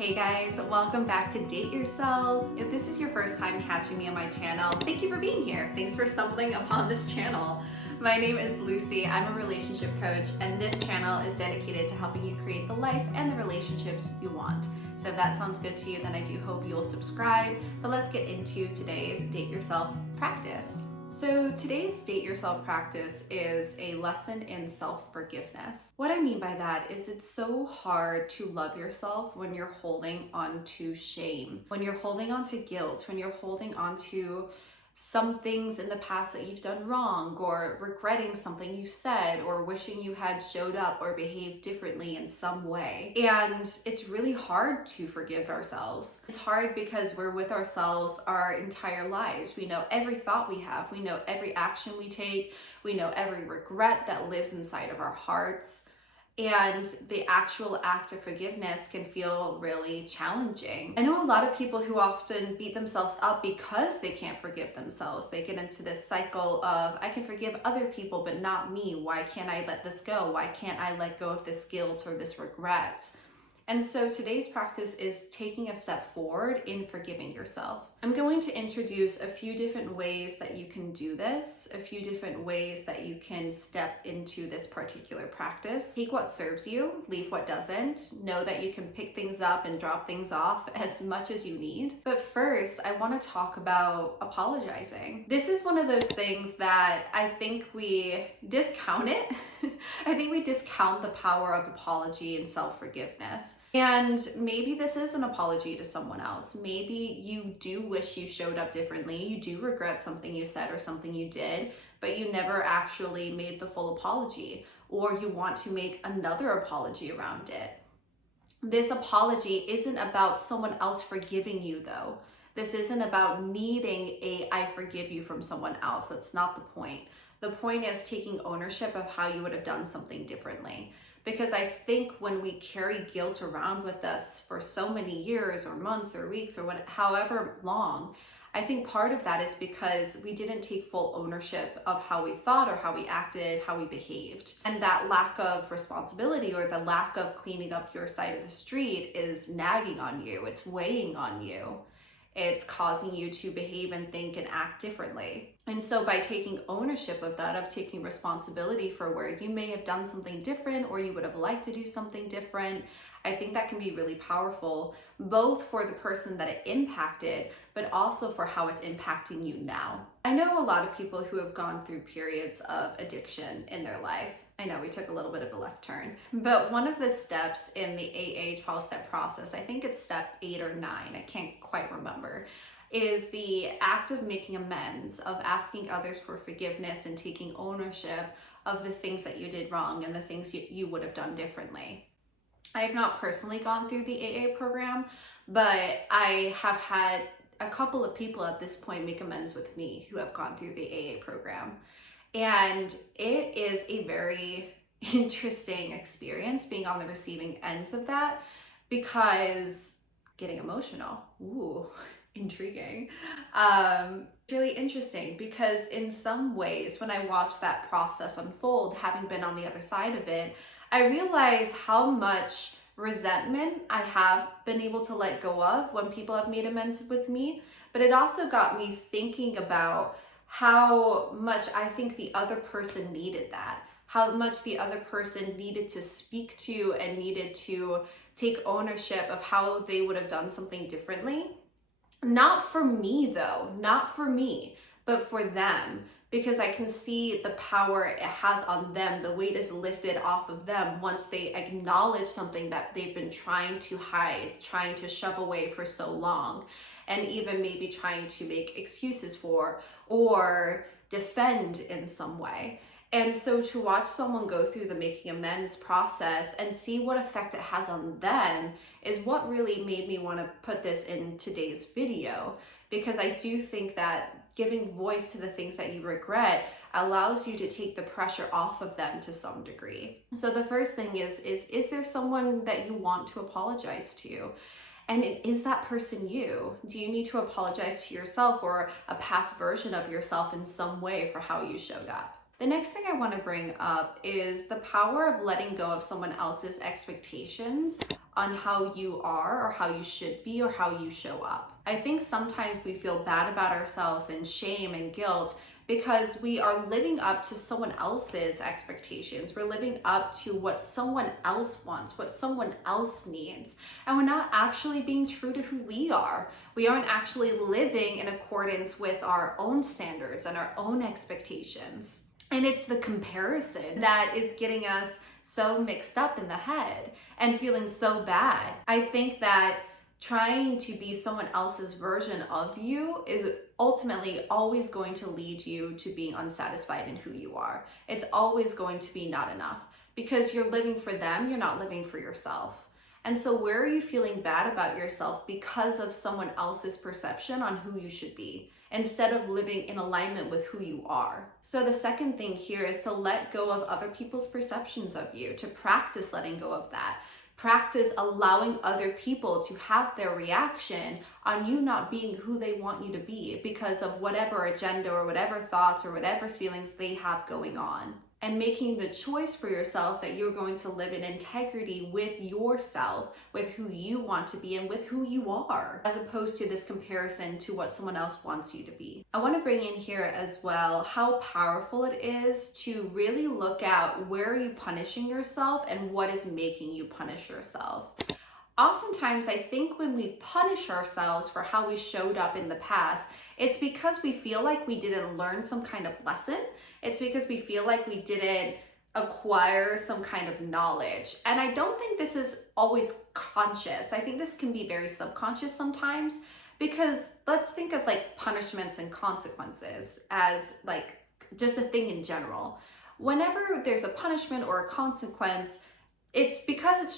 Hey guys, welcome back to Date Yourself. If this is your first time catching me on my channel, thank you for being here. Thanks for stumbling upon this channel. My name is Lucy. I'm a relationship coach, and this channel is dedicated to helping you create the life and the relationships you want. So if that sounds good to you, then I do hope you'll subscribe. But let's get into today's Date Yourself practice. So today's Date Yourself practice is a lesson in self-forgiveness. What I mean by that is it's so hard to love yourself when you're holding on to shame, when you're holding on to guilt, when you're holding on to some things in the past that you've done wrong, or regretting something you said, or wishing you had showed up or behaved differently in some way. And it's really hard to forgive ourselves. It's hard because we're with ourselves our entire lives. We know every thought we have, we know every action we take, we know every regret that lives inside of our hearts. And the actual act of forgiveness can feel really challenging. I know a lot of people who often beat themselves up because they can't forgive themselves. They get into this cycle of, I can forgive other people, but not me. Why can't I let this go? Why can't I let go of this guilt or this regret? And so today's practice is taking a step forward in forgiving yourself. I'm going to introduce a few different ways that you can do this, a few different ways that you can step into this particular practice. Take what serves you, leave what doesn't. Know that you can pick things up and drop things off as much as you need. But first, I want to talk about apologizing. This is one of those things that I think we discount it. I think we discount the power of apology and self-forgiveness. And maybe this is an apology to someone else. Maybe you do wish you showed up differently. You do regret something you said or something you did, but you never actually made the full apology, or you want to make another apology around it. This apology isn't about someone else forgiving you, though. This isn't about needing a I forgive you from someone else. That's not the point. The point is taking ownership of how you would have done something differently. Because I think when we carry guilt around with us for so many years or months or weeks or however long, I think part of that is because we didn't take full ownership of how we thought or how we acted, how we behaved. And that lack of responsibility or the lack of cleaning up your side of the street is nagging on you. It's weighing on you. It's causing you to behave and think and act differently. And so by taking ownership of that, of taking responsibility for where you may have done something different or you would have liked to do something different, I think that can be really powerful, both for the person that it impacted, but also for how it's impacting you now. I know a lot of people who have gone through periods of addiction in their life. I know we took a little bit of a left turn, but one of the steps in the AA 12-step process, I think it's step 8 or 9, I can't quite remember, is the act of making amends, of asking others for forgiveness and taking ownership of the things that you did wrong and the things you would have done differently. I have not personally gone through the AA program, but I have had a couple of people at this point make amends with me who have gone through the AA program. And it is a very interesting experience being on the receiving ends of that, because getting emotional, ooh, intriguing. Really interesting, because in some ways, when I watched that process unfold, having been on the other side of it, I realized how much resentment I have been able to let go of when people have made amends with me. But it also got me thinking about how much I think the other person needed that, how much the other person needed to speak to and needed to take ownership of how they would have done something differently. Not for me though, not for me, but for them, because I can see the power it has on them. The weight is lifted off of them once they acknowledge something that they've been trying to hide, trying to shove away for so long, and even maybe trying to make excuses for or defend in some way. And so to watch someone go through the making amends process and see what effect it has on them is what really made me want to put this in today's video, because I do think that giving voice to the things that you regret allows you to take the pressure off of them to some degree. So the first thing is there someone that you want to apologize to? And is that person you? Do you need to apologize to yourself or a past version of yourself in some way for how you showed up? The next thing I want to bring up is the power of letting go of someone else's expectations on how you are or how you should be or how you show up. I think sometimes we feel bad about ourselves and shame and guilt because we are living up to someone else's expectations. We're living up to what someone else wants, what someone else needs. And we're not actually being true to who we are. We aren't actually living in accordance with our own standards and our own expectations. And it's the comparison that is getting us so mixed up in the head and feeling so bad. I think that trying to be someone else's version of you is ultimately always going to lead you to being unsatisfied in who you are. It's always going to be not enough because you're living for them, you're not living for yourself. And so where are you feeling bad about yourself because of someone else's perception on who you should be, instead of living in alignment with who you are? So the second thing here is to let go of other people's perceptions of you, to practice letting go of that. Practice allowing other people to have their reaction on you not being who they want you to be because of whatever agenda or whatever thoughts or whatever feelings they have going on. And making the choice for yourself that you're going to live in integrity with yourself, with who you want to be and with who you are, as opposed to this comparison to what someone else wants you to be. I want to bring in here as well how powerful it is to really look at where are you punishing yourself and what is making you punish yourself. Oftentimes, I think when we punish ourselves for how we showed up in the past, it's because we feel like we didn't learn some kind of lesson. It's because we feel like we didn't acquire some kind of knowledge. And I don't think this is always conscious. I think this can be very subconscious sometimes, because let's think of like punishments and consequences as like just a thing in general. Whenever there's a punishment or a consequence, it's because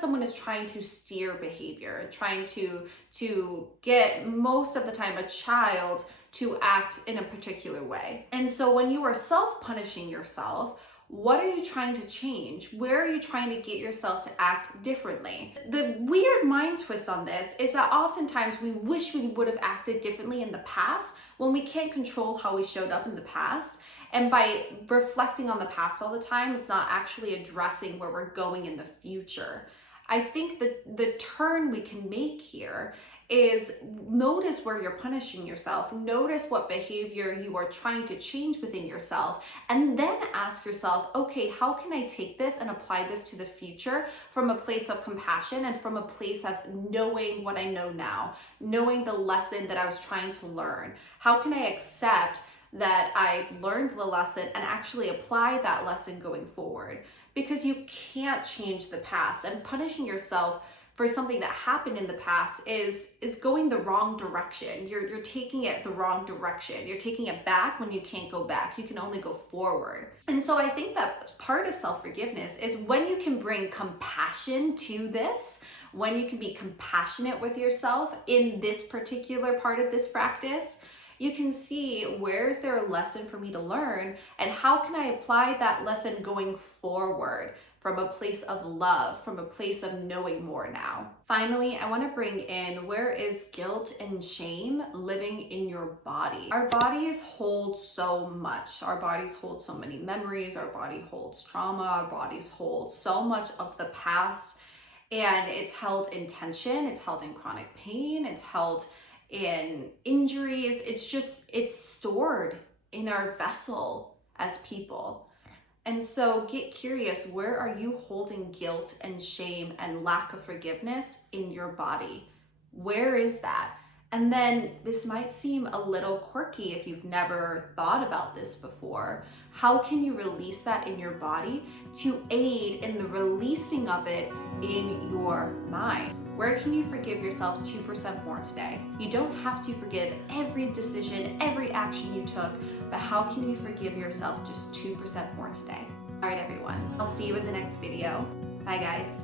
someone is trying to steer behavior, trying to get, most of the time, a child to act in a particular way. And so when you are self-punishing yourself, what are you trying to change? Where are you trying to get yourself to act differently? The weird mind twist on this is that oftentimes we wish we would have acted differently in the past when we can't control how we showed up in the past. And by reflecting on the past all the time, it's not actually addressing where we're going in the future. I think that the turn we can make here is notice where you're punishing yourself, notice what behavior you are trying to change within yourself, and then ask yourself, okay, how can I take this and apply this to the future from a place of compassion and from a place of knowing what I know now, knowing the lesson that I was trying to learn? How can I accept that I've learned the lesson and actually apply that lesson going forward? Because you can't change the past, and punishing yourself for something that happened in the past is going the wrong direction. You're taking it the wrong direction. You're taking it back when you can't go back. You can only go forward. And so I think that part of self-forgiveness is when you can bring compassion to this, when you can be compassionate with yourself in this particular part of this practice, you can see, where is there a lesson for me to learn, and how can I apply that lesson going forward from a place of love, from a place of knowing more now. Finally, I want to bring in, where is guilt and shame living in your body? Our bodies hold so much. Our bodies hold so many memories. Our body holds trauma. Our bodies hold so much of the past, and it's held in tension. It's held in chronic pain. It's held in injuries. It's stored in our vessel as people. And so get curious, where are you holding guilt and shame and lack of forgiveness in your body? Where is that? And then this might seem a little quirky if you've never thought about this before. How can you release that in your body to aid in the releasing of it in your mind? Where can you forgive yourself 2% more today? You don't have to forgive every decision, every action you took, but how can you forgive yourself just 2% more today? All right, everyone, I'll see you in the next video. Bye, guys.